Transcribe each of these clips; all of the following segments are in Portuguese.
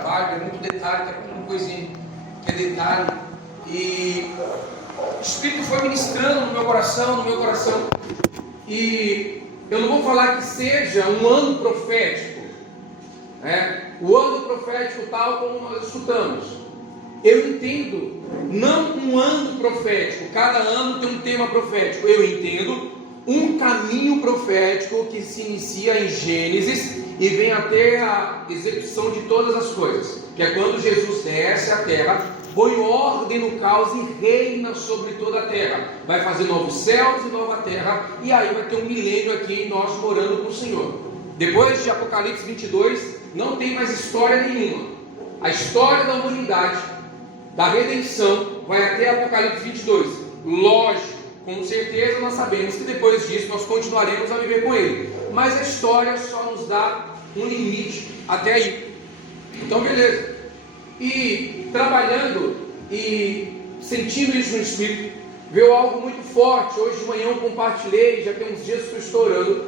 trabalho, é muito detalhe, tem alguma coisinha que é detalhe. E o Espírito foi ministrando no meu coração, e eu não vou falar que seja um ano profético, né? O ano profético tal como nós escutamos. Eu entendo, não um ano profético, cada ano tem um tema profético. Eu entendo um caminho profético que se inicia em Gênesis e vem até a execução de todas as coisas, que é quando Jesus desce à terra, põe ordem no caos e reina sobre toda a terra, vai fazer novos céus e nova terra, e aí vai ter um milênio aqui, nós morando com o Senhor. Depois de Apocalipse 22, não tem mais história nenhuma. A história da humanidade, da redenção, vai até Apocalipse 22. Lógico, com certeza nós sabemos que depois disso nós continuaremos a viver com Ele, mas a história só nos dá um limite até aí. Então beleza. E trabalhando e sentindo isso no Espírito, veio algo muito forte. Hoje de manhã eu compartilhei, já tem uns dias que eu estou orando,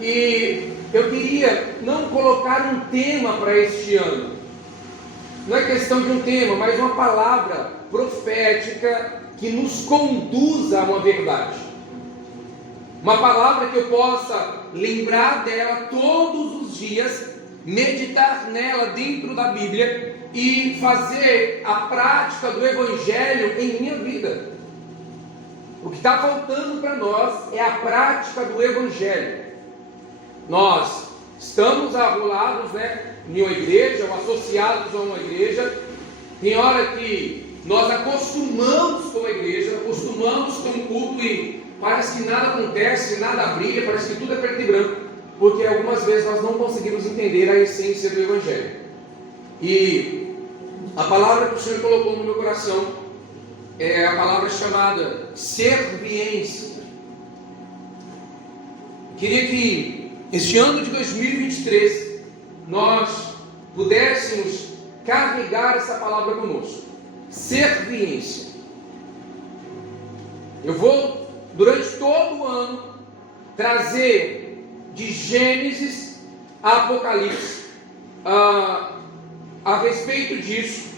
e eu queria não colocar um tema para este ano. Não é questão de um tema, mas uma palavra profética que nos conduza a uma verdade. Uma palavra que eu possa lembrar dela todos os dias, meditar nela dentro da Bíblia e fazer a prática do Evangelho em minha vida. O que está faltando para nós é a prática do Evangelho. Nós estamos arrolados, em uma igreja, ou associados a uma igreja. Tem hora que nós acostumamos com a igreja, acostumamos com o culto e parece que nada acontece, nada brilha, parece que tudo é preto e branco, porque algumas vezes nós não conseguimos entender a essência do Evangelho. E a palavra que o Senhor colocou no meu coração é a palavra chamada serviência. Queria que este ano de 2023 nós pudéssemos carregar essa palavra conosco. Serviência. Eu vou, durante todo o ano, trazer de Gênesis a Apocalipse a respeito disso,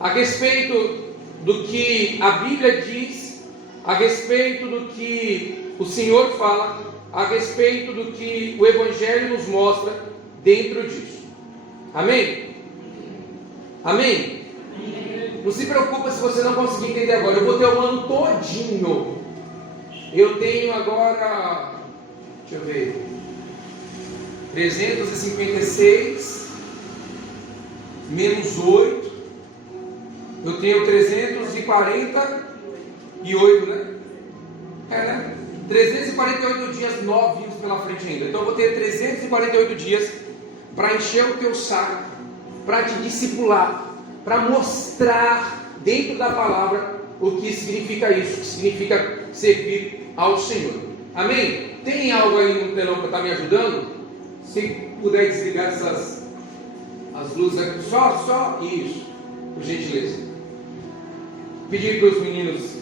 a respeito do que a Bíblia diz, a respeito do que o Senhor fala, a respeito do que o Evangelho nos mostra dentro disso. Amém? Amém? Não se preocupa se você não conseguir entender agora. Eu vou ter o ano todinho. Eu tenho agora, deixa eu ver, 356 menos 8. Eu tenho 348, né? 348 dias novinhos pela frente ainda. Então eu vou ter 348 dias para encher o teu saco, para te discipular, para mostrar dentro da palavra o que significa isso, o que significa servir ao Senhor. Amém? Tem algo aí no telão que está me ajudando? Se puder desligar as luzes aqui, só isso, por gentileza. Pedir para os meninos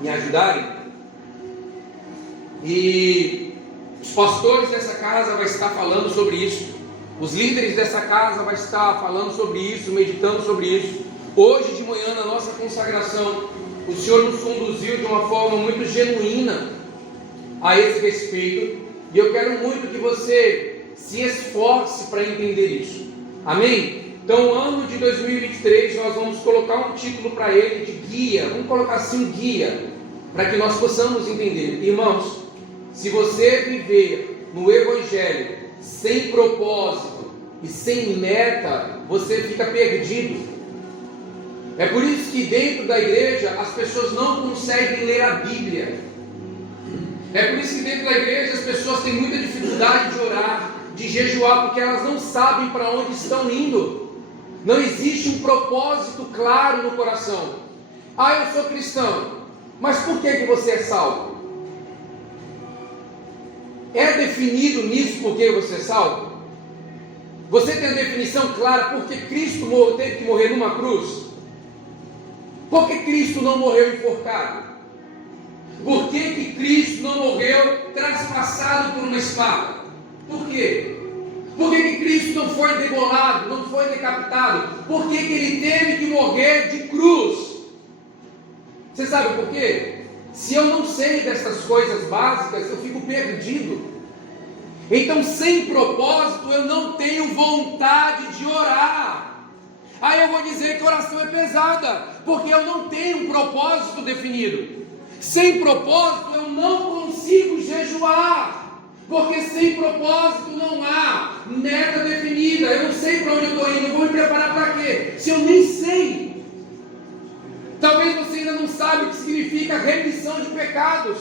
me ajudarem. E os pastores dessa casa vão estar falando sobre isso. Os líderes dessa casa vão estar falando sobre isso, meditando sobre isso. Hoje de manhã, na nossa consagração, o Senhor nos conduziu de uma forma muito genuína a esse respeito. E eu quero muito que você se esforce para entender isso. Amém? Então, o ano de 2023, nós vamos colocar um título para ele de guia. Vamos colocar assim, guia, para que nós possamos entender. Irmãos, se você viver no Evangelho sem propósito e sem meta, você fica perdido. É por isso que dentro da igreja as pessoas não conseguem ler a Bíblia. É por isso que dentro da igreja as pessoas têm muita dificuldade de orar, de jejuar, porque elas não sabem para onde estão indo. Não existe um propósito claro no coração. Eu sou cristão, mas por que você é salvo? É definido nisso por que você é salvo? Você tem a definição clara porque Cristo teve que morrer numa cruz? Por que Cristo não morreu enforcado? Por que Cristo não morreu traspassado por uma espada? Por quê? Por que Cristo Cristo não foi degolado, não foi decapitado? Por que ele teve que morrer de cruz? Você sabe por quê? Se eu não sei dessas coisas básicas, eu fico perdido. Então, sem propósito, eu não tenho vontade de orar. Aí eu vou dizer que oração é pesada, porque eu não tenho um propósito definido. Sem propósito, eu não consigo jejuar, porque sem propósito não há meta definida. Eu não sei para onde eu estou indo, eu vou me preparar para quê? Se eu nem sei. Talvez você ainda não saiba o que significa remissão de pecados.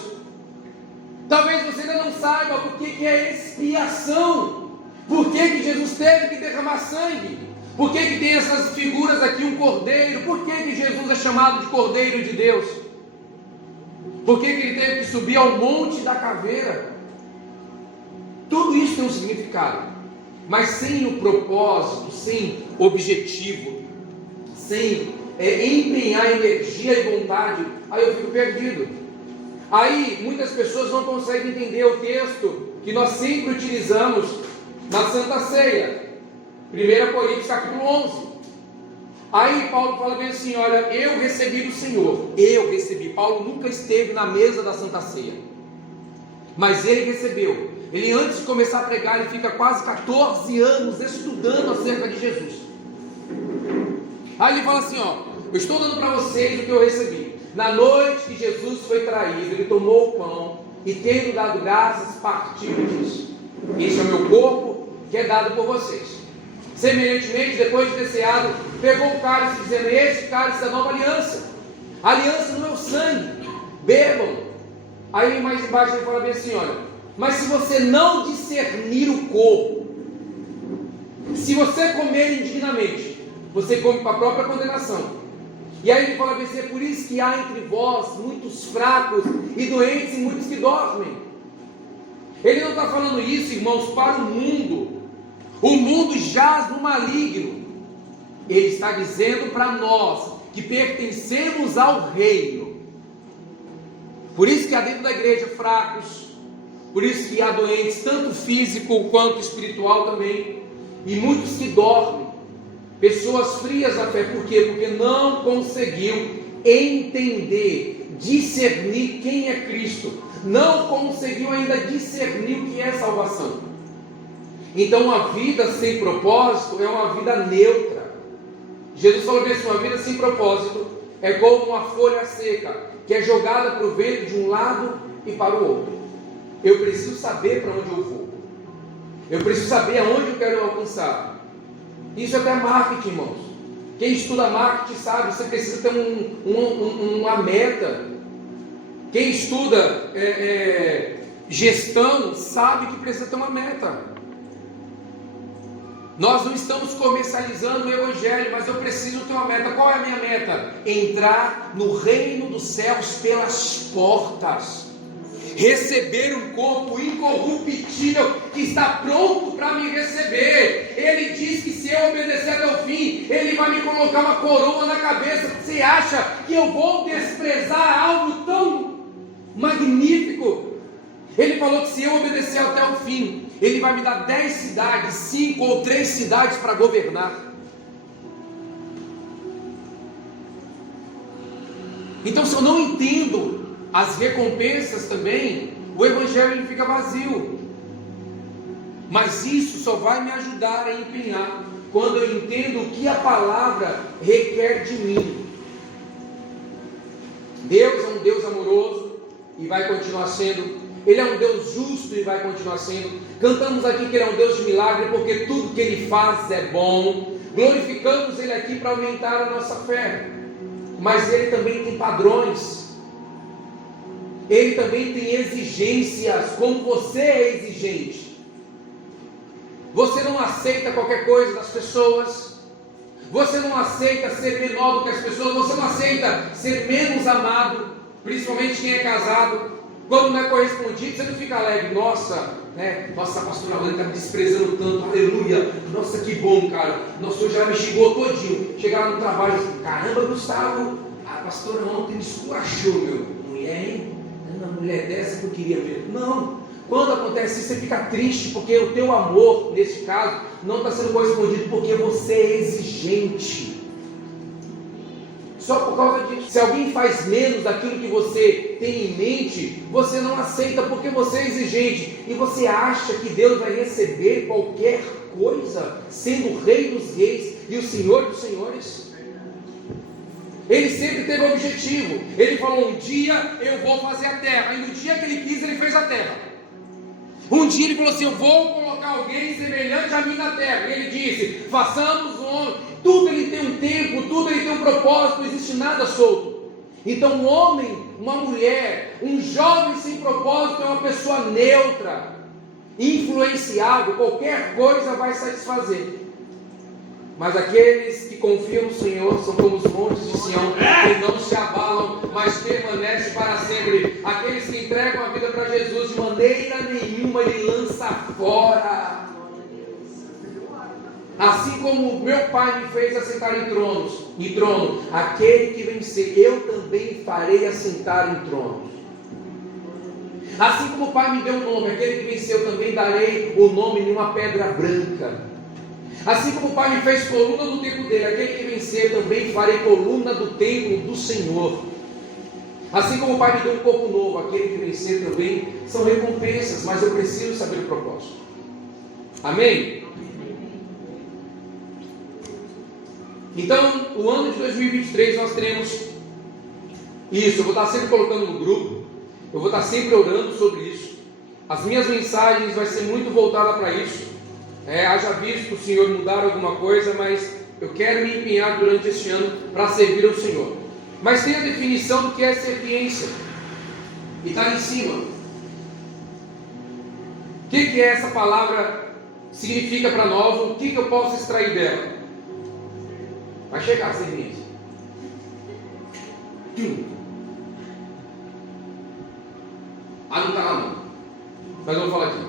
Talvez você ainda não saiba o que é expiação. Por que Jesus teve que derramar sangue? Por que tem essas figuras aqui, um cordeiro? Por que Jesus é chamado de Cordeiro de Deus? Por que ele teve que subir ao monte da caveira? Tudo isso tem um significado. Mas sem o propósito, sem objetivo, sem empenhar energia e vontade, aí eu fico perdido. Aí muitas pessoas não conseguem entender o texto que nós sempre utilizamos na Santa Ceia, 1 Coríntios capítulo 11. Aí Paulo fala bem assim: olha, eu recebi do Senhor, eu recebi. Paulo nunca esteve na mesa da Santa Ceia, mas ele recebeu. Ele, antes de começar a pregar, ele fica quase 14 anos estudando acerca de Jesus. Aí ele fala assim: ó, eu estou dando para vocês o que eu recebi. Na noite que Jesus foi traído, ele tomou o pão e, tendo dado graças, partiu e disse: este é o meu corpo que é dado por vocês. Semelhantemente, depois de ter ceado, pegou o cálice, dizendo: este cálice é a nova aliança, a aliança no meu sangue, bebam. Aí mais embaixo ele fala bem assim: olha, mas se você não discernir o corpo, se você comer indignamente, você come para a própria condenação. E aí ele fala bem assim: é por isso que há entre vós muitos fracos e doentes e muitos que dormem. Ele não está falando isso, irmãos, para o mundo. O mundo jaz no maligno. Ele está dizendo para nós que pertencemos ao reino. Por isso que há dentro da igreja fracos, por isso que há doentes, tanto físico quanto espiritual também, e muitos que dormem, pessoas frias da fé. Por quê? Porque não conseguiu entender, discernir quem é Cristo, não conseguiu ainda discernir o que é salvação. Então, uma vida sem propósito é uma vida neutra. Jesus falou que uma vida sem propósito é como uma folha seca, que é jogada para o vento de um lado e para o outro. Eu preciso saber para onde eu vou, eu preciso saber aonde eu quero alcançar. Isso é até marketing, irmãos. Quem estuda marketing sabe, você precisa ter uma meta. Quem estuda gestão sabe que precisa ter uma meta. Nós não estamos comercializando o Evangelho, mas eu preciso ter uma meta. Qual é a minha meta? Entrar no reino dos céus pelas portas, receber um corpo incorruptível que está pronto para me receber. Ele diz que se eu obedecer até o fim, Ele vai me colocar uma coroa na cabeça. Você acha que eu vou desprezar algo tão magnífico? Ele falou que se eu obedecer até o fim, Ele vai me dar 10 cidades, 5 ou 3 cidades para governar. Então, se eu não entendo as recompensas também, o Evangelho ele fica vazio. Mas isso só vai me ajudar a empenhar quando eu entendo o que a palavra requer de mim. Deus é um Deus amoroso e vai continuar sendo. Ele é um Deus justo e vai continuar sendo. Cantamos aqui que Ele é um Deus de milagre, porque tudo que Ele faz é bom. Glorificamos Ele aqui para aumentar a nossa fé. Mas Ele também tem padrões. Ele também tem exigências, como você é exigente. Você não aceita qualquer coisa das pessoas. Você não aceita ser menor do que as pessoas. Você não aceita ser menos amado, principalmente quem é casado. Quando não é correspondido, você não fica alegre. Nossa, nossa, a pastora Alane está me desprezando tanto, aleluia. Nossa, que bom, cara. Nossa, hoje ela me xingou todinho. Chegar no trabalho assim: caramba, Gustavo, a pastora ontem me esculachou, meu. Mulher, hein? Uma mulher dessa que eu queria ver. Não, Quando acontece isso, você fica triste, porque o teu amor, neste caso, não está sendo correspondido porque você é exigente. Só por causa disso. Se alguém faz menos daquilo que você tem em mente, você não aceita porque você é exigente. E você acha que Deus vai receber qualquer coisa, sendo o Rei dos Reis e o Senhor dos Senhores? Ele sempre teve um objetivo. Ele falou: um dia eu vou fazer a terra. E no dia que ele quis, ele fez a terra. Um dia ele falou assim: eu vou colocar alguém semelhante a mim na terra. E ele disse: façamos um homem. Tudo ele tem um tempo, tudo ele tem um propósito, não existe nada solto. Então um homem, uma mulher, um jovem sem propósito é uma pessoa neutra, influenciável, qualquer coisa vai satisfazer. Mas aqueles que confiam no Senhor são como os montes de Sião, que não se abalam, mas permanecem para sempre. Aqueles que entregam a vida para Jesus, de maneira nenhuma ele lança fora. Assim como meu Pai me fez assentar em trono, aquele que vencer, eu também farei assentar em tronos. Assim como o Pai me deu o nome, aquele que venceu, eu também darei o nome em uma pedra branca. Assim como o Pai me fez coluna do templo dele, aquele que vencer, eu também farei coluna do templo do Senhor. Assim como o Pai me deu um corpo novo, aquele que vencer também, são recompensas, mas eu preciso saber o propósito. Amém? Então, o ano de 2023 nós teremos isso. Eu vou estar sempre colocando no grupo, eu vou estar sempre orando sobre isso. As minhas mensagens vai ser muito voltada para isso. Haja visto o Senhor mudar alguma coisa, mas eu quero me empenhar durante este ano para servir ao Senhor. Mas tem a definição do que é serviência, e está ali em cima. O que essa palavra significa para nós? O que eu posso extrair dela? Vai chegar a serviço. Não está lá não. Mas vamos falar aqui.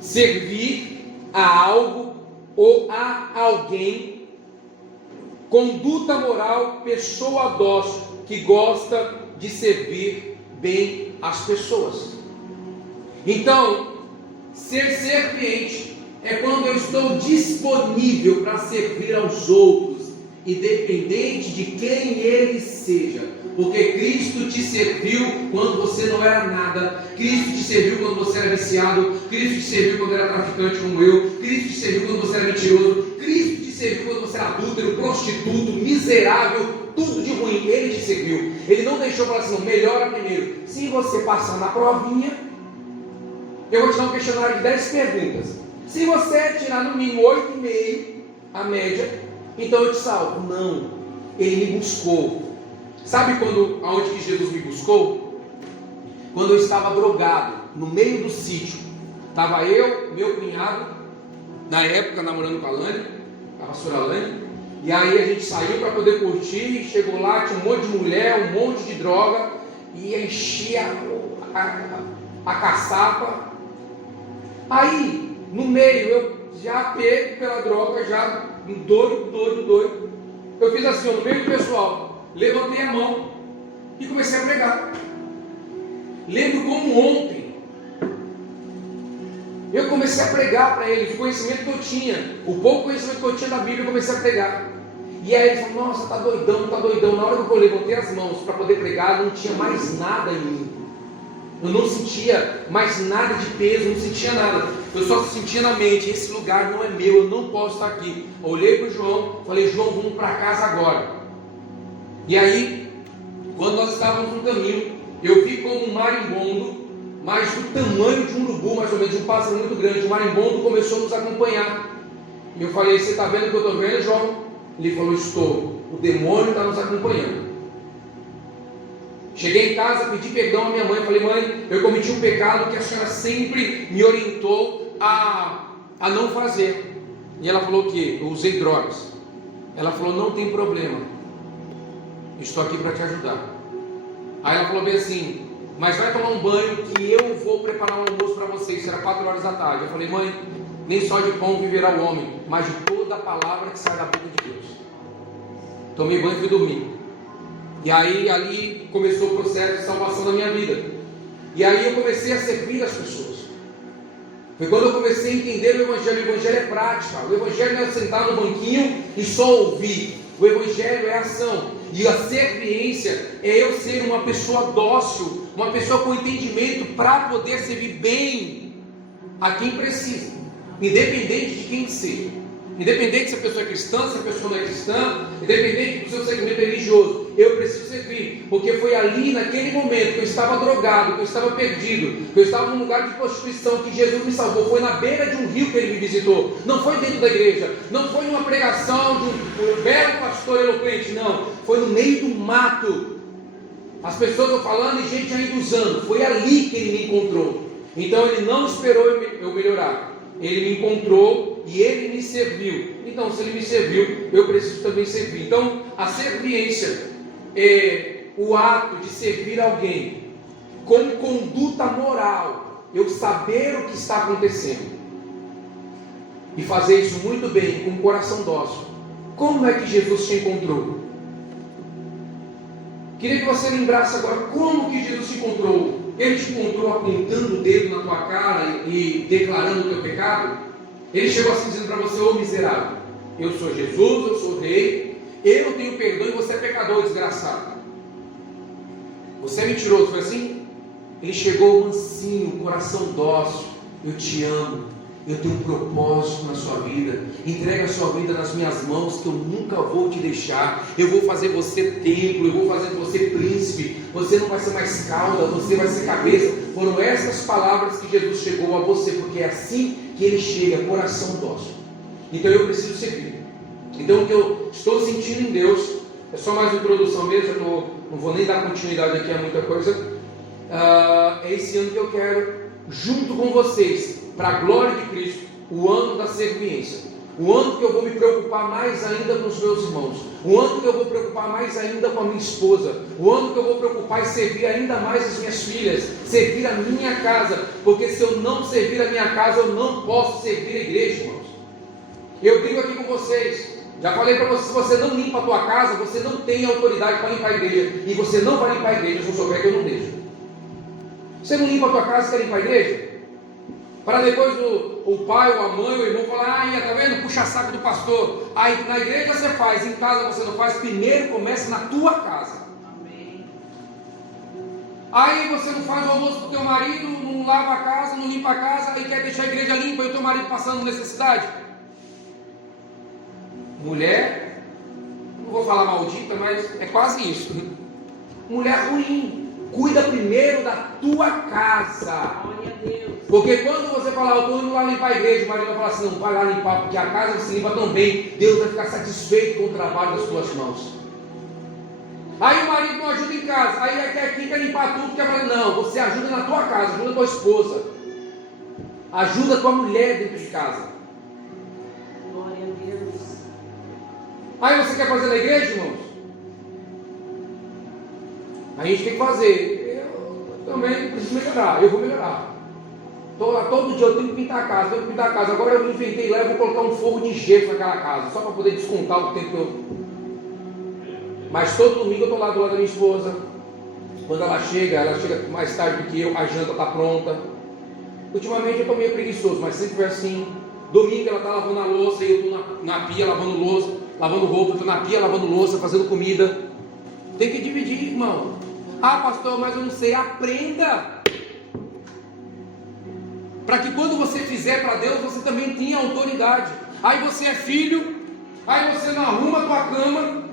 Servir a algo ou a alguém. Conduta moral, pessoa dócil, que gosta de servir bem as pessoas. Então, ser serviente é quando eu estou disponível para servir aos outros, independente de quem ele seja, porque Cristo te serviu quando você não era nada, Cristo te serviu quando você era viciado, Cristo te serviu quando era traficante como eu, Cristo te serviu quando você era mentiroso, Cristo te serviu quando você era adúltero, prostituto, miserável, tudo de ruim. Ele te serviu. Ele não deixou falar assim: não, melhora primeiro. Se você passar na provinha, eu vou te dar um questionário de 10 perguntas. Se você tirar no mínimo 8,5, a média, então eu te salvo. Não, ele me buscou. Sabe aonde que Jesus me buscou? Quando eu estava drogado, no meio do sítio. Estava eu, meu cunhado, na época namorando com a Lani, a pastora Lani, e aí a gente saiu para poder curtir, chegou lá, tinha um monte de mulher, um monte de droga, e enchia a caçapa. Aí, no meio, eu já pego pela droga, já doido. Eu fiz assim, no meio do pessoal, levantei a mão e comecei a pregar. Lembro como ontem, eu comecei a pregar para eles o conhecimento que eu tinha, o pouco conhecimento que eu tinha da Bíblia, eu comecei a pregar. E aí eles falaram: nossa, tá doidão. Na hora que eu levantei as mãos para poder pregar, não tinha mais nada em mim. Eu não sentia mais nada de peso, não sentia nada. Eu só sentia na mente: esse lugar não é meu, eu não posso estar aqui. Eu olhei para o João, falei: João, vamos para casa agora. E aí, quando nós estávamos no caminho, eu vi como um marimbondo, mas do tamanho de um urubu, mais ou menos, de um pássaro muito grande, o marimbondo começou a nos acompanhar. E eu falei: você está vendo o que eu estou vendo, João? Ele falou: estou. O demônio está nos acompanhando. Cheguei em casa, pedi perdão à minha mãe, falei: mãe, eu cometi um pecado que a senhora sempre me orientou a não fazer. E ela falou que eu usei drogas. Ela falou: não tem problema, estou aqui para te ajudar. Aí ela falou bem assim: mas vai tomar um banho que eu vou preparar um almoço para vocês. Isso era 4 horas da tarde. Eu falei: mãe, nem só de pão viverá o homem, mas de toda a palavra que sai da boca de Deus. Tomei banho e fui dormir. E aí ali começou o processo de salvação da minha vida. E aí eu comecei a servir as pessoas. Foi quando eu comecei a entender o Evangelho. O Evangelho é prática. O Evangelho não é sentar no banquinho e só ouvir. O Evangelho é ação. E a serviência é eu ser uma pessoa dócil, uma pessoa com entendimento para poder servir bem a quem precisa, independente de quem seja. Independente se a pessoa é cristã, se a pessoa não é cristã, independente do seu segmento religioso, eu preciso servir, porque foi ali, naquele momento, que eu estava drogado, que eu estava perdido, que eu estava num lugar de prostituição, que Jesus me salvou. Foi na beira de um rio que ele me visitou, não foi dentro da igreja, não foi numa pregação de um belo pastor eloquente, não, foi no meio do mato, as pessoas falando e gente ainda usando. Foi ali que ele me encontrou. Então ele não esperou eu melhorar, ele me encontrou e ele me serviu. Então, se ele me serviu, eu preciso também servir. Então, a serviência é o ato de servir alguém com conduta moral, eu saber o que está acontecendo e fazer isso muito bem, com um coração dócil. Como é que Jesus te encontrou? Queria que você lembrasse agora como que Jesus te encontrou. Ele te encontrou apontando o dedo na tua cara e declarando o teu pecado? Ele chegou assim dizendo para você: ô miserável, eu sou Jesus, eu sou rei, eu tenho perdão e você é pecador, desgraçado. Você é mentiroso, foi assim? Ele chegou mansinho, coração dócil: eu te amo, eu tenho um propósito na sua vida, entrega a sua vida nas minhas mãos, que eu nunca vou te deixar, eu vou fazer você templo, eu vou fazer você príncipe, você não vai ser mais cauda, você vai ser cabeça. Foram essas palavras que Jesus chegou a você, porque é assim que ele chega, coração dócil. Então eu preciso servir. Então o que eu estou sentindo em Deus, é só mais uma introdução mesmo, eu não vou nem dar continuidade aqui a muita coisa. É esse ano que eu quero, junto com vocês, para a glória de Cristo, o ano da serviência, o ano que eu vou me preocupar mais ainda com os meus irmãos, o ano que eu vou preocupar mais ainda com a minha esposa, o ano que eu vou preocupar em servir ainda mais as minhas filhas, servir a minha casa, porque se eu não servir a minha casa, eu não posso servir a igreja, irmãos. Eu brigo aqui com vocês, já falei para vocês: se você não limpa a tua casa, você não tem autoridade para limpar a igreja, e você não vai limpar a igreja se eu souber que eu não deixo. Você não limpa a tua casa, quer limpar a igreja? Para depois o pai, ou a mãe, ou o irmão falar: tá vendo? Puxa saco do pastor. Aí na igreja você faz, em casa você não faz. Primeiro começa na tua casa. Amém. Aí você não faz o almoço para o teu marido, não lava a casa, não limpa a casa, e quer deixar a igreja limpa e o teu marido passando necessidade. Mulher, não vou falar maldita, mas é quase isso. Mulher ruim. Cuida primeiro da tua casa. Porque quando você falar: eu estou indo lá limpar a igreja, o marido vai falar assim: não, vai lá limpar, porque a casa você limpa também. Deus vai ficar satisfeito com o trabalho das tuas mãos. Aí o marido não ajuda em casa, aí aqui quer limpar tudo, quer falar: não, você ajuda na tua casa, ajuda a tua esposa, ajuda a tua mulher dentro de casa. Glória a Deus. Aí você quer fazer na igreja, irmãos? A gente tem que fazer. Eu também preciso melhorar, eu vou melhorar. Estou lá todo dia, eu tenho que pintar a casa, Agora eu inventei lá, eu vou colocar um forro de gesso naquela casa, só para poder descontar o tempo que eu... Mas todo domingo eu estou lá do lado da minha esposa. Quando ela chega mais tarde do que eu, a janta está pronta. Ultimamente eu estou meio preguiçoso, mas sempre foi assim. Domingo ela está lavando a louça e eu estou na pia lavando louça, lavando roupa, eu estou na pia lavando louça, fazendo comida. Tem que dividir, irmão. Ah, pastor, mas eu não sei. Aprenda, para que quando você fizer para Deus, você também tenha autoridade. Aí você é filho, aí você não arruma a tua cama,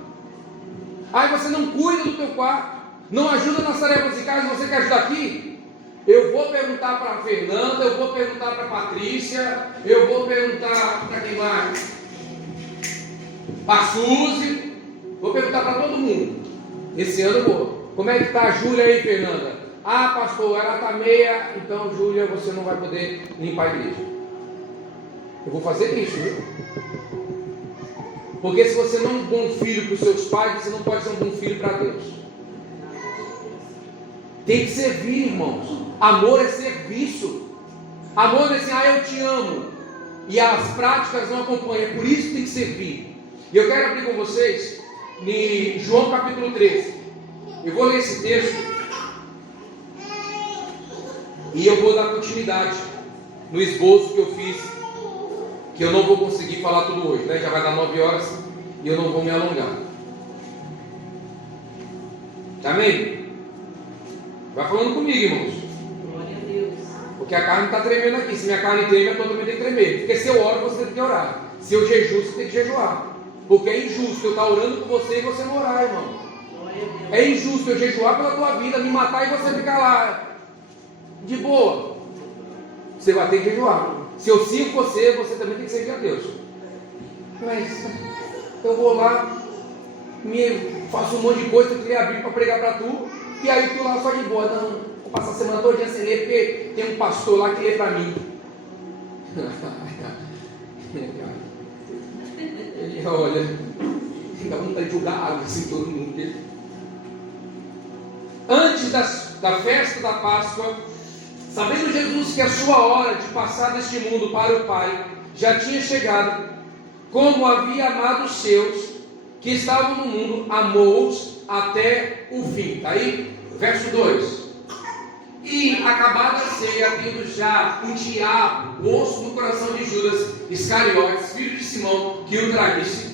aí você não cuida do teu quarto, não ajuda nas tarefas de casa. Você quer ajudar aqui? Eu vou perguntar para a Fernanda, eu vou perguntar para a Patrícia, eu vou perguntar para quem mais? Para a Suzy, vou perguntar para todo mundo. Esse ano eu vou. Como é que está a Júlia aí, Fernanda? Ah, pastor, ela está meia. Então, Júlia, você não vai poder limpar a igreja. Eu vou fazer isso, viu? Porque se você não é um bom filho para os seus pais, você não pode ser um bom filho para Deus. Tem que servir, irmãos. Amor é serviço. Amor é assim: eu te amo, e as práticas não acompanham. É por isso que tem que servir. E eu quero abrir com vocês em João capítulo 13. Eu vou ler esse texto. E eu vou dar continuidade no esboço que eu fiz, que eu não vou conseguir falar tudo hoje, né? Já vai dar 9 horas e eu não vou me alongar. Amém? Vai falando comigo, irmãos. Glória a Deus. Porque a carne está tremendo aqui. Se minha carne treme, eu também tenho que tremer. Porque se eu oro, você tem que orar. Se eu jejuo, você tem que jejuar. Porque é injusto eu estar orando por você e você não orar, irmão. Glória a Deus. É injusto eu jejuar pela tua vida, me matar e você ficar lá de boa. Você vai ter que jejuar. Se eu sigo você, você também tem que seguir a Deus. Mas eu vou lá, faço um monte de coisa, eu queria abrir para pregar para tu, e aí tu lá só de boa. Não, vou passar a semana toda sem ler, porque tem um pastor lá que lê para mim. Ele olha, fica vontade de julgar água assim todo mundo. Antes da festa da Páscoa, sabendo Jesus que a sua hora de passar deste mundo para o Pai já tinha chegado, como havia amado os seus que estavam no mundo, amou-os até o fim. Está aí? Verso 2. E acabada a ceia, tendo já um diabo posto no coração de Judas Iscariotes, filho de Simão, que o traísse,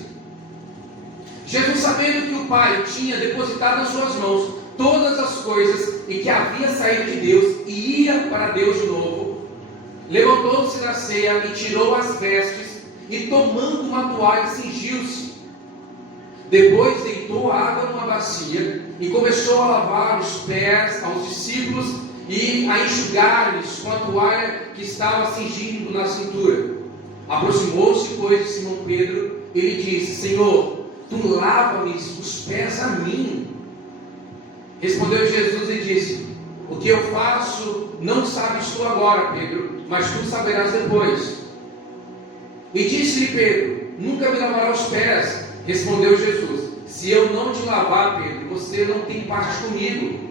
Jesus, sabendo que o Pai tinha depositado nas suas mãos todas as coisas e que havia saído de Deus e ia para Deus de novo, levantou-se da ceia e tirou as vestes e, tomando uma toalha, cingiu-se. Depois deitou água numa bacia e começou a lavar os pés aos discípulos e a enxugar-lhes com a toalha que estava cingindo na cintura. Aproximou-se, pois, de Simão Pedro e lhe disse: Senhor, tu lava-me os pés a mim? Respondeu Jesus e disse: o que eu faço não sabes tu agora, Pedro, mas tu saberás depois. E disse-lhe Pedro: nunca me lavarás os pés. Respondeu Jesus: se eu não te lavar, Pedro, você não tem parte comigo.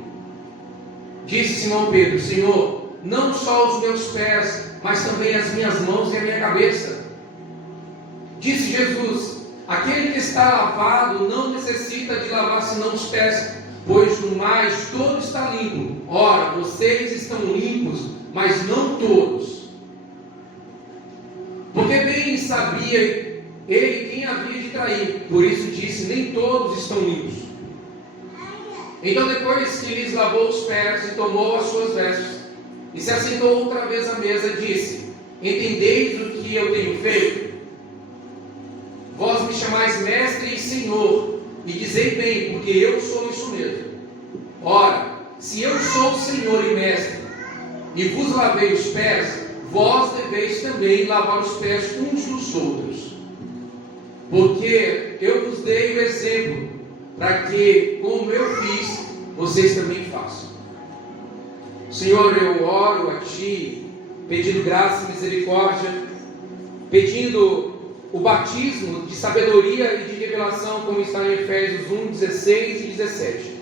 Disse Simão Pedro: Senhor, não só os meus pés, mas também as minhas mãos e a minha cabeça. Disse Jesus: aquele que está lavado não necessita de lavar senão os pés, pois no mais todo está limpo. Ora, vocês estão limpos, mas não todos. Porque bem sabia ele quem havia de trair, por isso disse: nem todos estão limpos. Então, depois que lhes lavou os pés e tomou as suas vestes, e se assentou outra vez à mesa, disse: entendeis o que eu tenho feito? Vós me chamais mestre e senhor, e dizei bem, porque eu sou isso mesmo. Ora, se eu sou senhor e mestre, e vos lavei os pés, vós deveis também lavar os pés uns dos outros. Porque eu vos dei o exemplo, para que, como eu fiz, vocês também façam. Senhor, eu oro a Ti, pedindo graça e misericórdia, pedindo o batismo de sabedoria e de revelação, como está em Efésios 1, 16 e 17,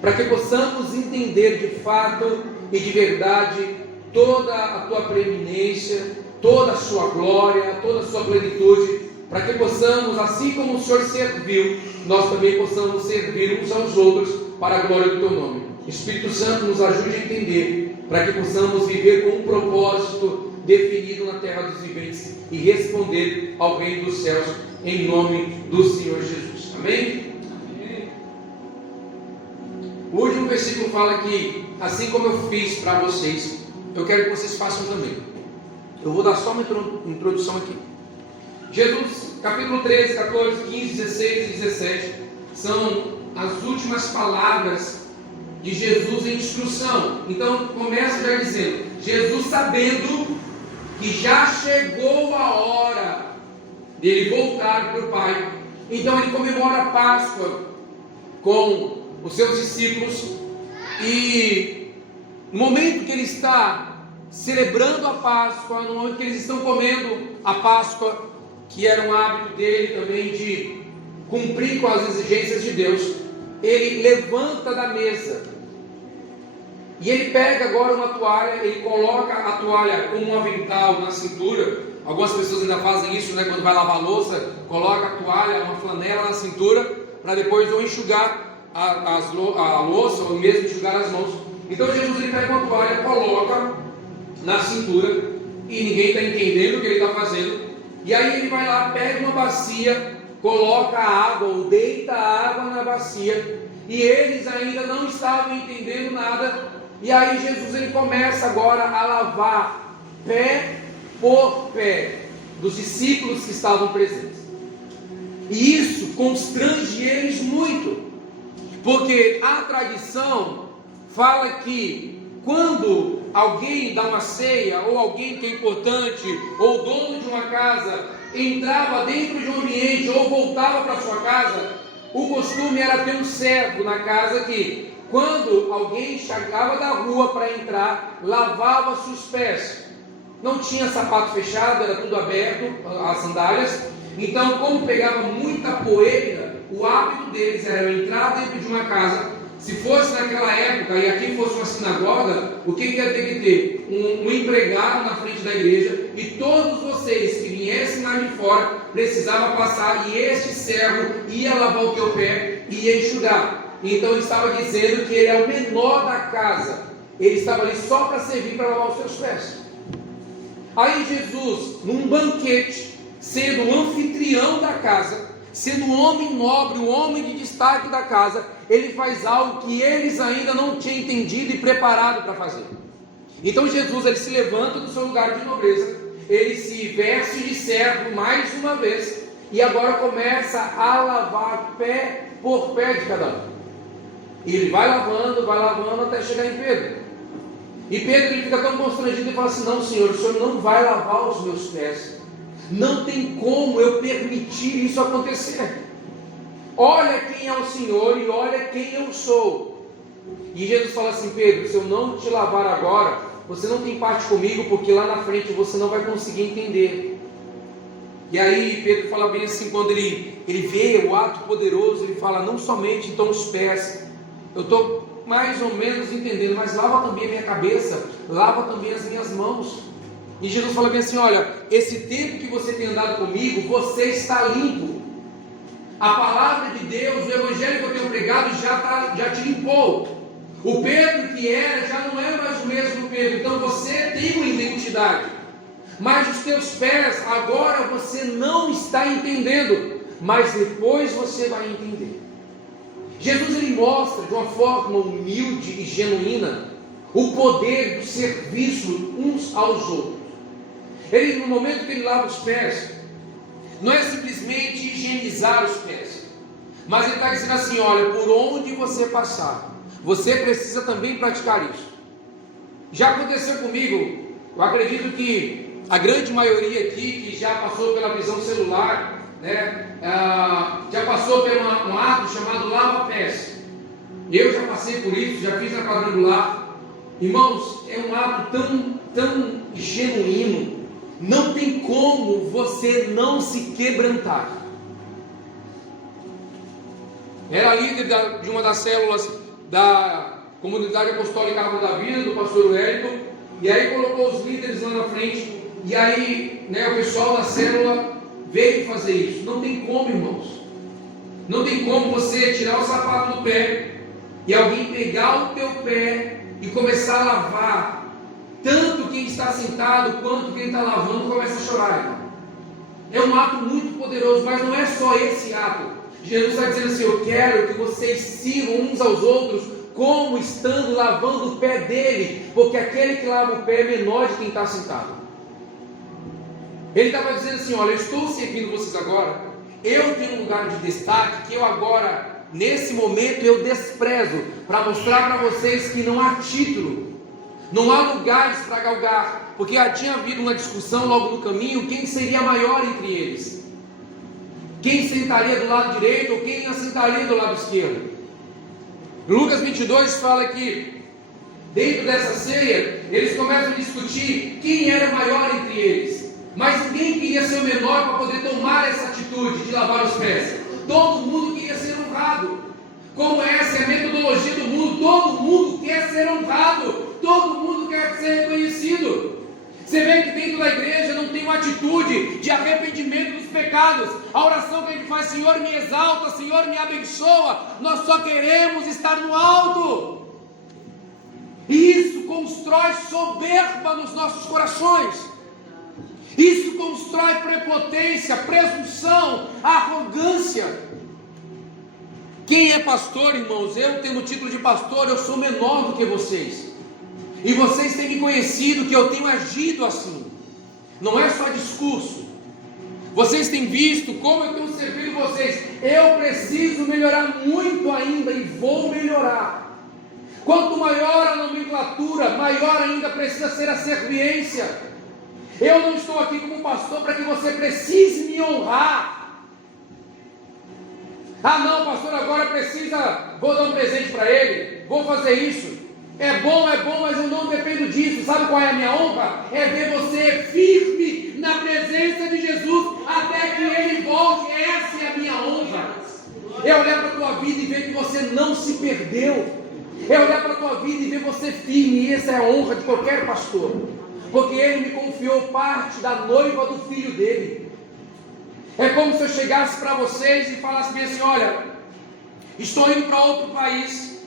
para que possamos entender de fato e de verdade toda a Tua preeminência, toda a Sua glória, toda a Sua plenitude, para que possamos, assim como o Senhor serviu, nós também possamos servir uns aos outros para a glória do Teu nome. Espírito Santo, nos ajude a entender, para que possamos viver com um propósito definido na terra dos viventes e responder ao reino dos céus, em nome do Senhor Jesus. Amém? Amém. O último versículo fala que, assim como eu fiz para vocês, eu quero que vocês façam também. Eu vou dar só uma introdução aqui. Jesus, capítulo 13, 14, 15, 16 e 17 são as últimas palavras de Jesus em instrução. Então começa já dizendo: Jesus, sabendo que já chegou a hora dele voltar para o Pai, então ele comemora a Páscoa com os seus discípulos, e no momento que ele está celebrando a Páscoa, no momento que eles estão comendo a Páscoa, que era um hábito dele também de cumprir com as exigências de Deus, ele levanta da mesa e ele pega agora uma toalha, ele coloca a toalha como um avental na cintura. Algumas pessoas ainda fazem isso, né? Quando vai lavar a louça, coloca a toalha, uma flanela na cintura, para depois ou enxugar a louça, ou mesmo enxugar as mãos. Então Jesus ele pega uma toalha, coloca na cintura, e ninguém está entendendo o que ele está fazendo. E aí ele vai lá, pega uma bacia, coloca a água, ou deita a água na bacia, e eles ainda não estavam entendendo nada. E aí Jesus ele começa agora a lavar pé por pé dos discípulos que estavam presentes. E isso constrange eles muito, porque a tradição fala que quando alguém dá uma ceia, ou alguém que é importante, ou dono de uma casa, entrava dentro de um ambiente, ou voltava para sua casa, o costume era ter um servo na casa que, quando alguém chegava da rua para entrar, lavava-se os pés. Não tinha sapato fechado, era tudo aberto, as sandálias. Então, como pegava muita poeira, o hábito deles era entrar dentro de uma casa. Se fosse naquela época, e aqui fosse uma sinagoga, o que ia ter que ter? Um empregado na frente da igreja, e todos vocês que viessem lá de fora, precisavam passar, e este servo ia lavar o teu pé e ia enxugar. Então ele estava dizendo que ele é o menor da casa, ele estava ali só para servir, para lavar os seus pés. Aí Jesus, num banquete, sendo o anfitrião da casa, sendo um homem nobre, um homem de destaque da casa, ele faz algo que eles ainda não tinham entendido e preparado para fazer. Então Jesus ele se levanta do seu lugar de nobreza, ele se veste de servo mais uma vez, e agora começa a lavar pé por pé de cada um. E ele vai lavando até chegar em Pedro. E Pedro ele fica tão constrangido e fala assim: não, Senhor, o Senhor não vai lavar os meus pés. Não tem como eu permitir isso acontecer. Olha quem é o Senhor e olha quem eu sou. E Jesus fala assim: Pedro, se eu não te lavar agora, você não tem parte comigo, porque lá na frente você não vai conseguir entender. E aí Pedro fala bem assim, quando ele vê o ato poderoso, ele fala: não somente então os pés, eu estou mais ou menos entendendo, mas lava também a minha cabeça, lava também as minhas mãos. E Jesus fala bem assim: olha, esse tempo que você tem andado comigo, você está limpo. A palavra de Deus, o evangelho que eu tenho pregado já te limpou. O Pedro que era, já não é mais o mesmo Pedro. Então você tem uma identidade, mas os teus pés, agora você não está entendendo, mas depois você vai entender. Jesus ele mostra de uma forma humilde e genuína o poder do serviço uns aos outros. Ele, no momento que ele lava os pés, não é simplesmente higienizar os pés, mas ele está dizendo assim: olha, por onde você passar, você precisa também praticar isso. Já aconteceu comigo, eu acredito que a grande maioria aqui que já passou pela visão celular, já passou por um ato chamado lava-pés. Eu já passei por isso, já fiz na quadrangular. Irmãos, é um ato tão genuíno. Não tem como você não se quebrantar. Era líder de uma das células da Comunidade Apostólica Água da Vida, do pastor Wellington, e aí colocou os líderes lá na frente, e aí o pessoal da célula veio fazer isso. Não tem como, irmãos. Não tem como você tirar o sapato do pé e alguém pegar o teu pé e começar a lavar. Tanto quem está sentado quanto quem está lavando começa a chorar, irmão. É um ato muito poderoso, mas não é só esse ato. Jesus está dizendo assim: eu quero que vocês sirvam uns aos outros como estando lavando o pé dele, porque aquele que lava o pé é menor de quem está sentado. Ele estava dizendo assim: olha, eu estou servindo vocês agora, eu tenho um lugar de destaque que eu agora, nesse momento, eu desprezo, para mostrar para vocês que não há título, não há lugares para galgar, porque já tinha havido uma discussão logo no caminho, quem seria maior entre eles, quem sentaria do lado direito ou quem assentaria do lado esquerdo. Lucas 22 fala que dentro dessa ceia eles começam a discutir quem era o maior entre eles, mas ninguém queria ser o menor para poder tomar essa atitude de lavar os pés. Todo mundo queria ser honrado. Como essa é a metodologia do mundo, todo mundo quer ser honrado, todo mundo quer ser reconhecido. Você vê que dentro da igreja não tem uma atitude de arrependimento dos pecados. A oração que a gente faz: Senhor me exalta, Senhor me abençoa. Nós só queremos estar no alto. E isso constrói soberba nos nossos corações. Isso constrói prepotência, presunção, arrogância. Quem é pastor, irmãos? Eu, tendo o título de pastor, eu sou menor do que vocês. E vocês têm me conhecido que eu tenho agido assim. Não é só discurso. Vocês têm visto como eu tenho servido vocês. Eu preciso melhorar muito ainda e vou melhorar. Quanto maior a nomenclatura, maior ainda precisa ser a serviência. Eu não estou aqui como pastor para que você precise me honrar. Ah não, pastor, agora precisa, vou dar um presente para ele, vou fazer isso. É bom, mas eu não dependo disso. Sabe qual é a minha honra? É ver você firme na presença de Jesus até que Ele volte. Essa é a minha honra. É olhar para a tua vida e ver que você não se perdeu. É olhar para a tua vida e ver você firme. E essa é a honra de qualquer pastor. Porque Ele me confiou parte da noiva do filho dele. É como se eu chegasse para vocês e falasse bem assim: olha, estou indo para outro país,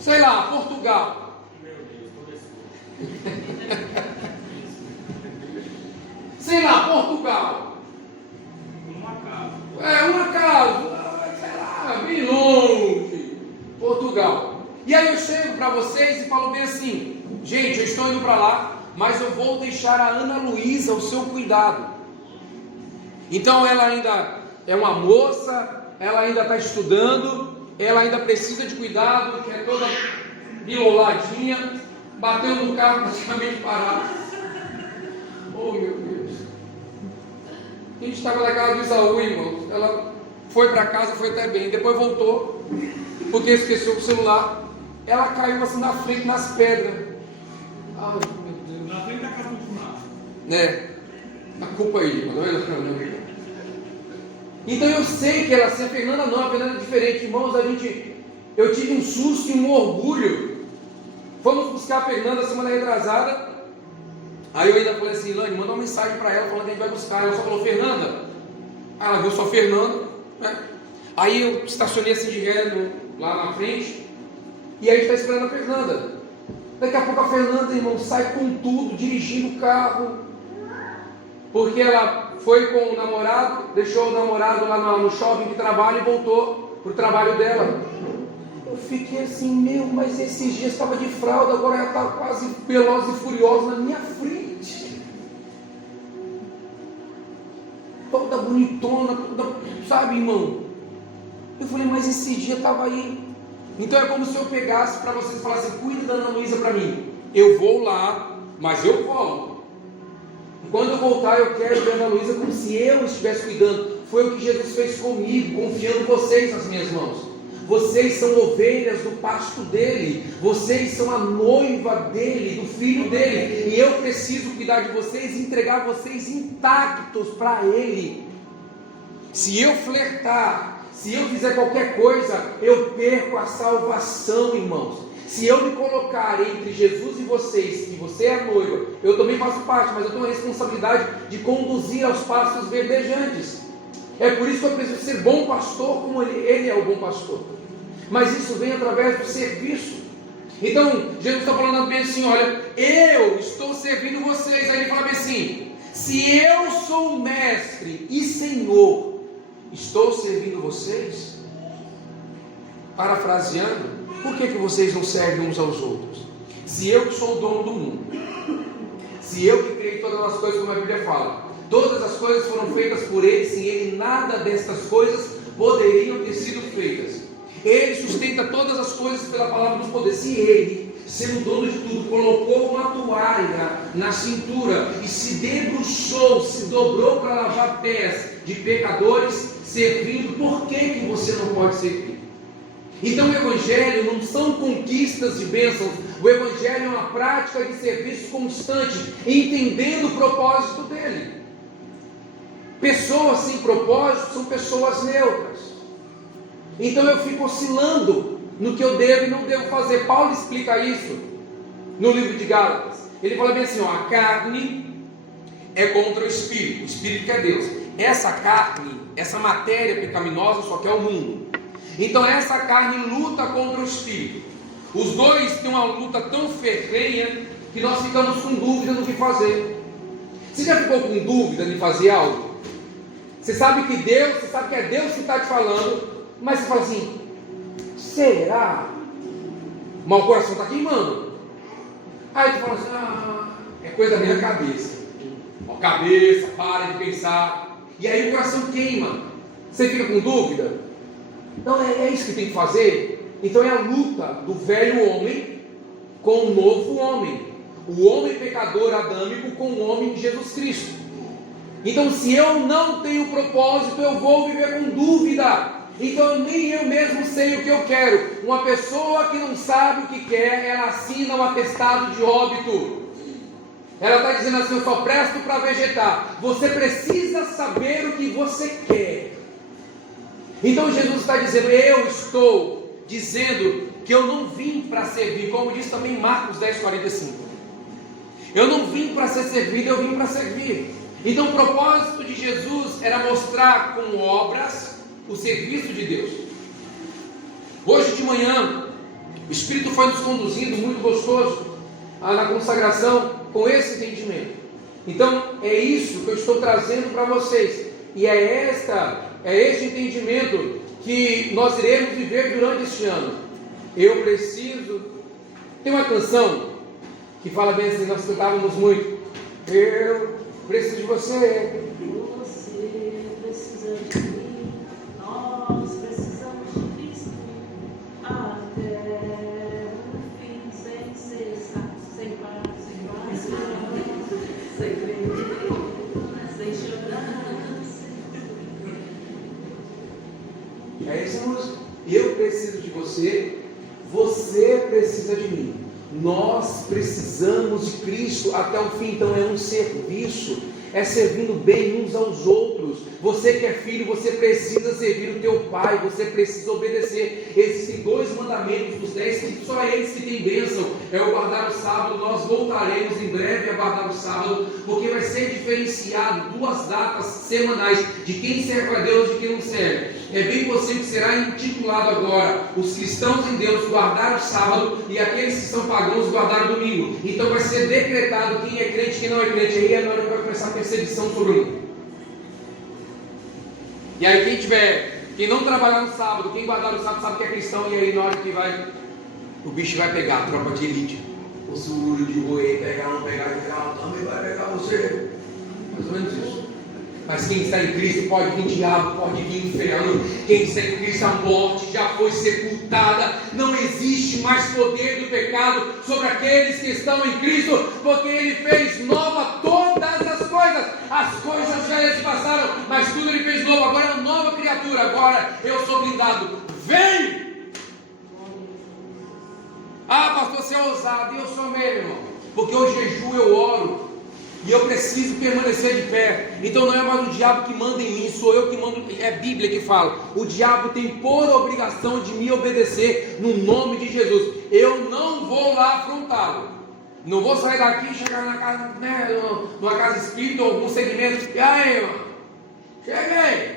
sei lá, Portugal. Sei lá, Portugal. Um acaso, sei lá, bem longe, Portugal. E aí eu chego para vocês e falo bem assim: gente, eu estou indo para lá, mas eu vou deixar a Ana Luísa ao seu cuidado. Então ela ainda é uma moça, ela ainda está estudando, ela ainda precisa de cuidado, que é toda biloladinha, bateu no carro praticamente parado. Oh meu Deus! A gente estava na casa do Isaú, irmãos. Ela foi para casa, foi até bem, depois voltou, porque esqueceu o celular. Ela caiu assim na frente, nas pedras. Ai meu Deus! Na frente da casa do Funado. Né? A culpa aí, irmão, tá vendo? Então eu sei que ela, assim, a Fernanda não, a Fernanda é diferente, irmãos. Eu tive um susto e um orgulho. Fomos buscar a Fernanda semana retrasada. Aí eu ainda falei assim: Ilane, manda uma mensagem para ela falando que a gente vai buscar. Ela só falou: Fernanda. Aí ela viu só Fernanda, né? Aí eu estacionei assim de ré lá na frente. E aí a gente está esperando a Fernanda. Daqui a pouco a Fernanda, irmão, sai com tudo, dirigindo o carro. Porque ela foi com o namorado, deixou o namorado lá no shopping de trabalho e voltou para o trabalho dela. Eu fiquei assim: meu, mas esses dias estava de fralda, agora ela está quase veloz e furiosa na minha frente. Toda bonitona, toda, sabe, irmão? Eu falei: mas esse dia estava aí. Então é como se eu pegasse para vocês e falasse: cuida da Ana Luísa para mim. Eu vou lá, mas eu volto. Quando eu voltar, eu quero ver a Ana Luísa como se eu estivesse cuidando. Foi o que Jesus fez comigo, confiando vocês nas minhas mãos. Vocês são ovelhas do pasto dele. Vocês são a noiva dele, do filho dele. E eu preciso cuidar de vocês e entregar vocês intactos para ele. Se eu flertar, se eu fizer qualquer coisa, eu perco a salvação, irmãos. Se eu me colocar entre Jesus e vocês, que você é a noiva, eu também faço parte, mas eu tenho a responsabilidade de conduzir aos pastos verdejantes. É por isso que eu preciso ser bom pastor, como ele é o bom pastor. Mas isso vem através do serviço. Então, Jesus está falando bem assim: olha, eu estou servindo vocês. Aí ele fala bem assim: se eu sou o mestre e senhor, estou servindo vocês? Parafraseando, por que vocês não servem uns aos outros? Se eu que sou o dono do mundo, se eu que criei todas as coisas, como a Bíblia fala, todas as coisas foram feitas por Ele, sem Ele nada destas coisas poderiam ter sido feitas. Ele sustenta todas as coisas pela palavra do poder. Se Ele, sendo dono de tudo, colocou uma toalha na cintura e se debruçou, se dobrou para lavar pés de pecadores, servindo, por que você não pode servir? Então o Evangelho não são conquistas de bênçãos. O Evangelho é uma prática de serviço constante, entendendo o propósito dele. Pessoas sem propósito são pessoas neutras. Então eu fico oscilando no que eu devo e não devo fazer. Paulo explica isso no livro de Gálatas. Ele fala bem assim: ó, a carne é contra o Espírito que é Deus. Essa carne, essa matéria pecaminosa só quer o mundo. Então essa carne luta contra o Espírito. Os dois têm uma luta tão ferrenha que nós ficamos com dúvida do que fazer. Você já ficou com dúvida de fazer algo? Você sabe que é Deus que está te falando, mas você fala assim: será? Mas o coração está queimando. Aí tu fala assim: é coisa da minha cabeça. Ó, cabeça, para de pensar. E aí o coração queima. Você fica com dúvida? Então é isso que tem que fazer. Então é a luta do velho homem com o novo homem. O homem pecador adâmico com o homem de Jesus Cristo. Então, se eu não tenho propósito, eu vou viver com dúvida. Então, nem eu mesmo sei o que eu quero. Uma pessoa que não sabe o que quer, ela assina um atestado de óbito. Ela está dizendo assim: eu só presto para vegetar. Você precisa saber o que você quer. Então, Jesus está dizendo: eu estou dizendo que eu não vim para servir, como diz também Marcos 10:45. Eu não vim para ser servido, eu vim para servir. Então o propósito de Jesus era mostrar com obras o serviço de Deus. Hoje de manhã, o Espírito foi nos conduzindo, muito gostoso, na consagração, com esse entendimento. Então é isso que eu estou trazendo para vocês. E é este entendimento que nós iremos viver durante este ano. Eu preciso. Tem uma canção que fala bem assim, nós cantávamos muito: eu preciso de você. Você precisa de mim. Nós precisamos de Cristo. Até o fim, sem cessar, sem parar, sem crer, sem chorar. É essa música. Eu preciso de você. Você precisa de mim. Nós precisamos de Cristo até o fim. Então é um serviço, é servindo bem uns aos outros. Você que é filho, você precisa servir o teu pai, você precisa obedecer. Existem 2 mandamentos dos 10 que só eles que têm bênção: é o guardar o sábado. Nós voltaremos em breve a guardar o sábado, porque vai ser diferenciado 2 datas semanais de quem serve a Deus e de quem não serve. É bem possível que será intitulado agora: os cristãos em Deus guardar o sábado e aqueles que são pagãos guardar o domingo. Então vai ser decretado quem é crente e quem não é crente. Aí é na hora que vai começar a perseguição sobre um. E aí quem não trabalhar no sábado, quem guardar no sábado sabe que é cristão. E aí na hora que o bicho vai pegar, a tropa de elite, o sururo de roer, pegar, também vai pegar você. Mais ou menos isso. Mas quem está em Cristo pode vir diabo, pode vir inferno. Quem está em Cristo, a morte já foi sepultada. Não existe mais poder do pecado sobre aqueles que estão em Cristo, porque Ele fez nova todas as coisas. As coisas velhas passaram, mas tudo Ele fez novo. Agora é uma nova criatura. Agora eu sou blindado. Vem! Pastor, você é ousado. E eu sou mesmo, irmão. Porque eu jejuo, eu oro. E eu preciso permanecer de pé. Então não é mais o diabo que manda em mim, sou eu que mando. É a Bíblia que fala: o diabo tem por obrigação de me obedecer no nome de Jesus. Eu não vou lá afrontá-lo. Não vou sair daqui e chegar na casa, numa casa espírita ou algum segmento. E aí, irmão? Cheguei.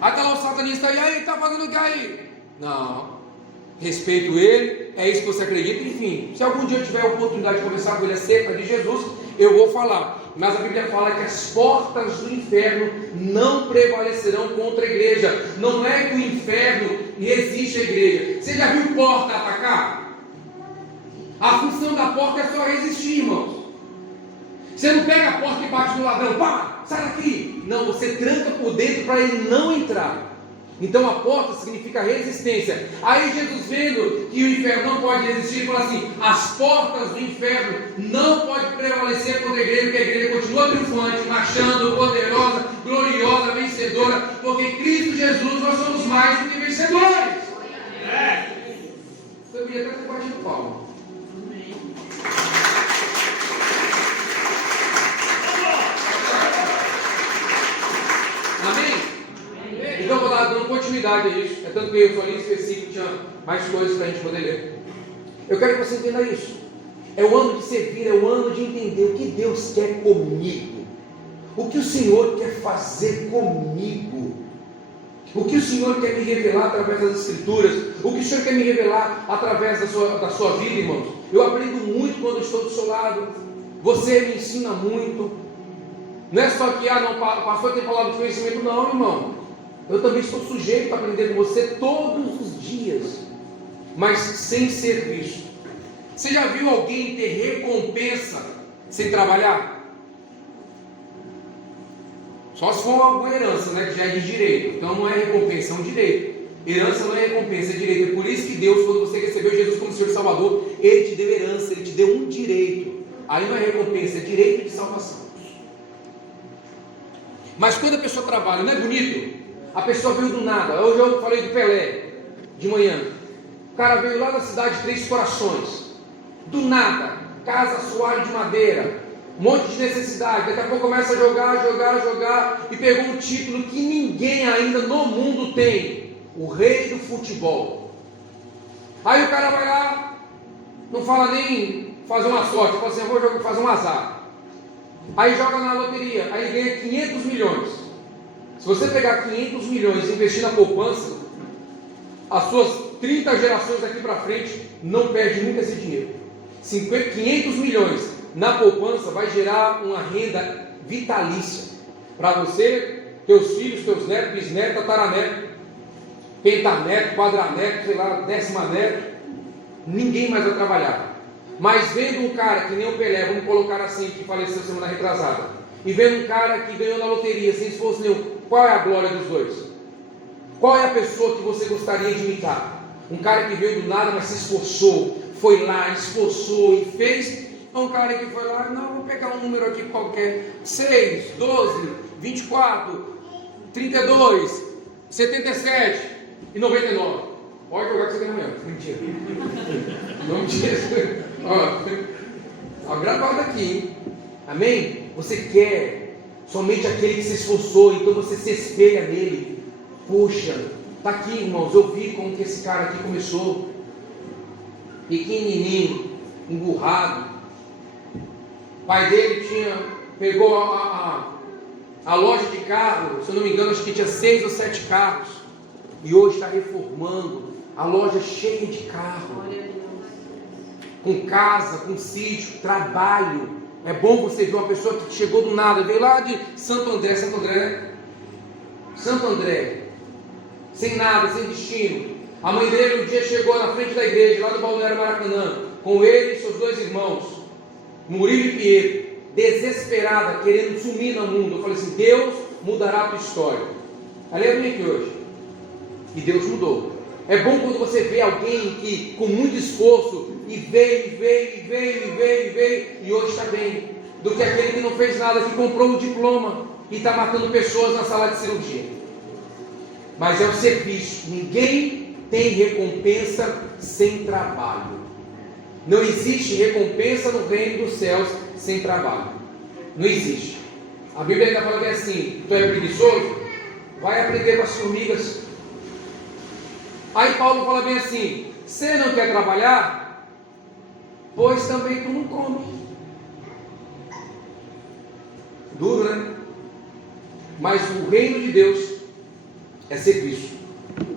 Aí está lá o satanista. E aí, está fazendo o que aí? Não. Respeito ele, é isso que você acredita. Enfim, se algum dia eu tiver a oportunidade de conversar com ele acerca de Jesus, eu vou falar. Mas a Bíblia fala que as portas do inferno não prevalecerão contra a igreja. Não é que o inferno resiste à igreja. Você já viu porta atacar? A função da porta é só resistir, irmãos. Você não pega a porta e bate no ladrão: pá, sai daqui. Não, você tranca por dentro para ele não entrar. Então a porta significa resistência. Aí Jesus, vendo que o inferno não pode resistir, fala assim: as portas do inferno não podem prevalecer contra a igreja, porque a igreja continua triunfante, marchando, poderosa, gloriosa, vencedora, porque Cristo Jesus nós somos mais do que vencedores. Eu podia até ter batido palma. Amém? Então eu vou dar dando continuidade a isso. É tanto que eu só li esse versículo, tinha mais coisas para a gente poder ler. Eu quero que você entenda isso. É o ano de servir, é o ano de entender o que Deus quer comigo, o que o Senhor quer fazer comigo. O que o Senhor quer me revelar através das Escrituras? O que o Senhor quer me revelar através da sua vida, irmãos? Eu aprendo muito quando estou do seu lado. Você me ensina muito. Não é só que, não, o pastor tem palavra de conhecimento, não, irmão. Eu também estou sujeito a aprender com você todos os dias, mas sem ser visto. Você já viu alguém ter recompensa sem trabalhar? Só se for alguma herança, né, que já é de direito. Então não é recompensa, é um direito. Herança não é recompensa, é direito. É por isso que Deus, quando você recebeu Jesus como Senhor e Salvador, Ele te deu herança, Ele te deu um direito. Aí não é recompensa, é direito de salvação. Mas quando a pessoa trabalha, não é bonito? A pessoa veio do nada. Hoje eu falei do Pelé, de manhã. O cara veio lá da cidade de Três Corações. Do nada, casa assoalho de madeira, um monte de necessidade. Daqui a pouco começa a jogar, e pegou um título que ninguém ainda no mundo tem: o rei do futebol. Aí o cara vai lá, não fala nem fazer uma sorte, fala assim: eu vou fazer um azar. Aí joga na loteria, aí ganha 500 milhões. Se você pegar 500 milhões e investir na poupança, as suas 30 gerações daqui para frente não perde nunca esse dinheiro. 500 milhões na poupança vai gerar uma renda vitalícia para você, teus filhos, teus netos, bisnetos, tataraneto, pentaneto, quadraneto, sei lá, décimaneto. Ninguém mais vai trabalhar. Mas vendo um cara que nem o Pelé, vamos colocar assim, que faleceu semana retrasada, e vendo um cara que ganhou na loteria sem esforço nenhum, qual é a glória dos dois? Qual é a pessoa que você gostaria de imitar? Um cara que veio do nada, mas se esforçou, foi lá, esforçou e fez. Um cara que foi lá, não, vou pegar um número aqui qualquer, 6, 12, 24, 32, 77 e 99. Pode jogar que você ganha mesmo. Mentira. Não mentira. Ó, gravado aqui, hein? Amém? Você quer somente aquele que se esforçou, então você se espelha nele. Puxa, tá aqui, irmãos, eu vi como que esse cara aqui começou. Pequenininho, emburrado. O pai dele pegou a loja de carro, se eu não me engano, acho que tinha 6 ou 7 carros. E hoje está reformando a loja cheia de carro, com casa, com sítio, trabalho. É bom você ver uma pessoa que chegou do nada, veio lá de Santo André, sem nada, sem destino. A mãe dele um dia chegou na frente da igreja, lá do Balneário Maracanã, com ele e seus 2 irmãos, Murilo e Pietro, desesperada, querendo sumir no mundo. Eu falei assim: Deus mudará a tua história. Ela é minha aqui hoje. E Deus mudou. É bom quando você vê alguém que com muito esforço e veio, e hoje está bem, do que aquele que não fez nada, que comprou um diploma e está matando pessoas na sala de cirurgia. Mas é o serviço. Ninguém tem recompensa sem trabalho. Não existe recompensa no reino dos céus sem trabalho. Não existe. A Bíblia está falando assim: tu é preguiçoso? Vai aprender com as formigas. Aí Paulo fala bem assim: você não quer trabalhar? Pois também tu não come. Duro, né? Mas o reino de Deus é serviço.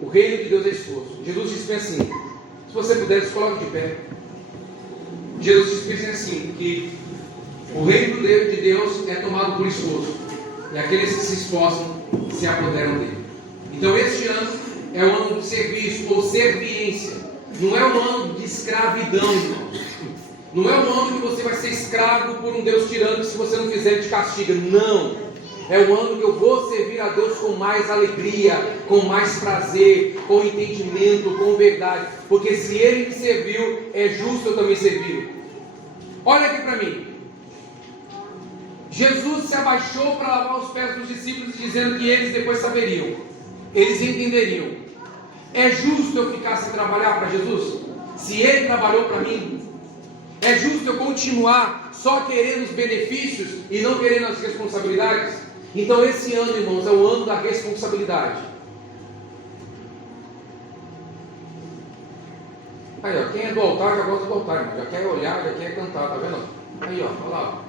O reino de Deus é esforço. Jesus disse assim: se você puder, se coloque de pé. Jesus disse assim, que o reino de Deus é tomado por esforço, e aqueles que se esforçam se apoderam dele. Então este ano é um ano de serviço ou serviência. Não é um ano de escravidão, irmãos. Não é um ano que você vai ser escravo por um Deus tirano que se você não fizer ele te castiga. Não. É um ano que eu vou servir a Deus com mais alegria, com mais prazer, com entendimento, com verdade. Porque se Ele me serviu, é justo eu também servir. Olha aqui para mim. Jesus se abaixou para lavar os pés dos discípulos, dizendo que eles depois saberiam. Eles entenderiam. É justo eu ficar sem trabalhar para Jesus? Se Ele trabalhou para mim? É justo eu continuar só querendo os benefícios e não querendo as responsabilidades? Então esse ano, irmãos, é o ano da responsabilidade. Aí, ó, quem é do altar já gosta do altar, irmão. Já quer olhar, já quer cantar, tá vendo? Aí, ó, olha lá.